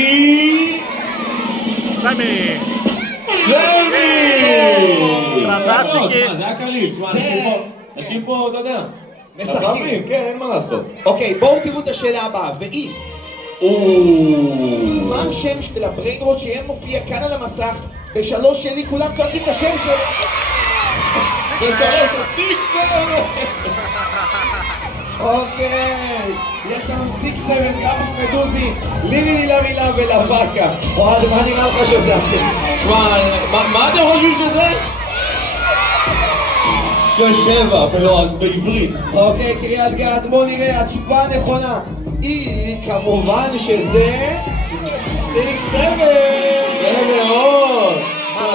סמי! קרסבצ'יקי! זה היה קליל, תשמע, אנשים פה, אתה יודע, משחקים, כן, אין מה לעשות. אוקיי, בואו תראו את השאלה הבאה, והיא מה השם של הבריינרוט שמופיע כאן על המסך? בשלוש שלי כולם צועקים את השם שלו. בשלוש הסיקסר! אוקיי, יש לנו סיקסר, גמוס מדוזי, לילי לרילה ולוואקה. אוהד, מה נראה לך שזה אתם? מה אתם חושבים שזה? 6-7 בעברית. אוקיי, קריית גת, בואו נראה, התשובה הנכונה היא כמובן שזה 6-7. זה מאוד!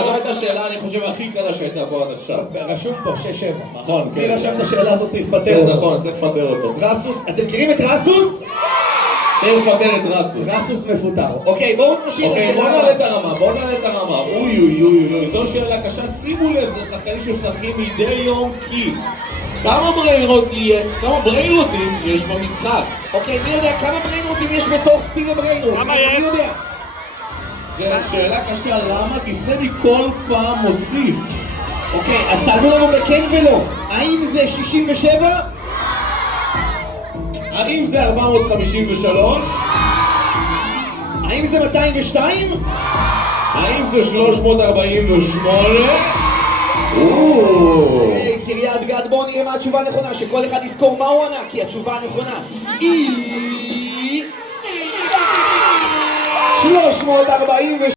זו הייתה שאלה, אני חושב, הכי קלה שהייתה פה עד עכשיו. רשום פה 6-7. נכון, כן. מי רשם את השאלה הזאת צריך לפטר אותו. נכון, צריך לפטר אותו. רסוס, אתם מכירים את רסוס? צריך לפטר את רסוס. רסוס מפוטר. אוקיי, בואו נמשיך אוקיי, לשאלה. בוא נעלה את הרמה. אוי, זו שאלה קשה, שימו לב, זה שחקנים שמשחקים מדי יום כי כמה בריינרוטים יש במשחק? אוקיי, מי יודע כמה בריינרוטים יש בתוך סטיל הבריינרוט? כמה יש? מי יודע? זו שאלה קשה, למה? כי סני כל פעם מוסיף. אוקיי, אז תענו לנו בכן ולא. האם זה 67? האם זה 453? האם זה 202? האם זה 348? היי, קריית גת, בואו נראה מה התשובה הנכונה, שכל אחד יזכור מה הוא ענה, כי התשובה הנכונה היא 348.